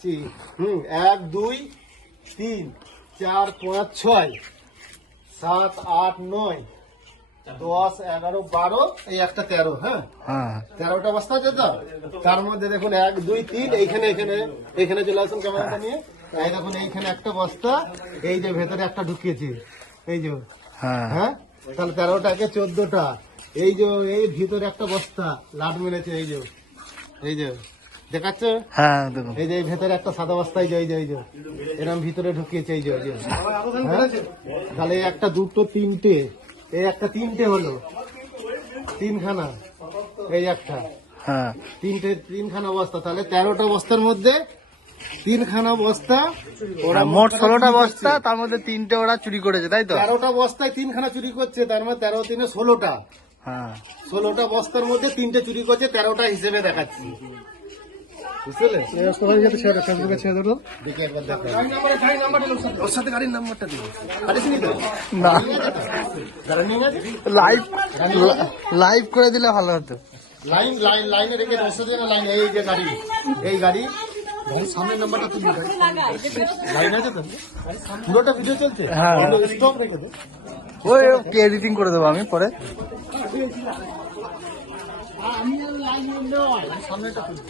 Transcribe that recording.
দেখাচ্ছি। 1 2 3 4 5 6 7 8 9 10 11 12 এই একটা 13। হ্যাঁ, 13টা বস্তা আছে তো। তার মধ্যে দেখুন 1 2 3 এইখানে চলে আসুন ক্যামেরাটা নিয়ে। এই দেখুন এইখানে একটা বস্তা, এই যে ভেতরে একটা ঢুকিয়েছি, এই যে। হ্যাঁ, তাহলে 13টাকে 14টা। এই যে এই ভিতরে একটা বস্তা লাট মেরেছে, এই যে দেখাচ্ছে। হ্যাঁ দেখুন, এই যে ভেতরে একটা সাদা বস্তা, এই যে এরকম ভিতরে ঢুকিয়েছে, এই যে। হ্যাঁ, তাহলে একটা দুটো তিনটে, এই একটা তিনটে হলো, তিনখানা, এই একটা তিনখানা বস্তা। তাহলে 13টা বস্তার মধ্যে 3খানা বস্তা ওরা মোট 16টা বস্তা, তার মধ্যে 3টে ওরা চুরি করেছে, তাই তো? 13টা বস্তায় 3খানা চুরি করছে, তার মানে 13 3 16টা। 16টা বস্তার মধ্যে 3টে চুরি করছে, 13টা হিসেবে দেখাচ্ছি। বুঝলে? দেখি একবার দেখো। ওর সাথে গাড়ির নাম্বারটা দিন। না, লাইভ করে দিলে ভালো হতো। লাইনে রেখে ওর সাথে লাইন, এই যে গাড়ি, এই গাড়ির সামনের নাম্বারটা তুলি। লাইন আছে তো, পুরোটা ভিডিও চলছে। হ্যাঁ, স্টপ রেখে দে। ওই এডিটিং করে দেবো আমি পরে। আমি লাইন নয়, সামনেটা তুলি।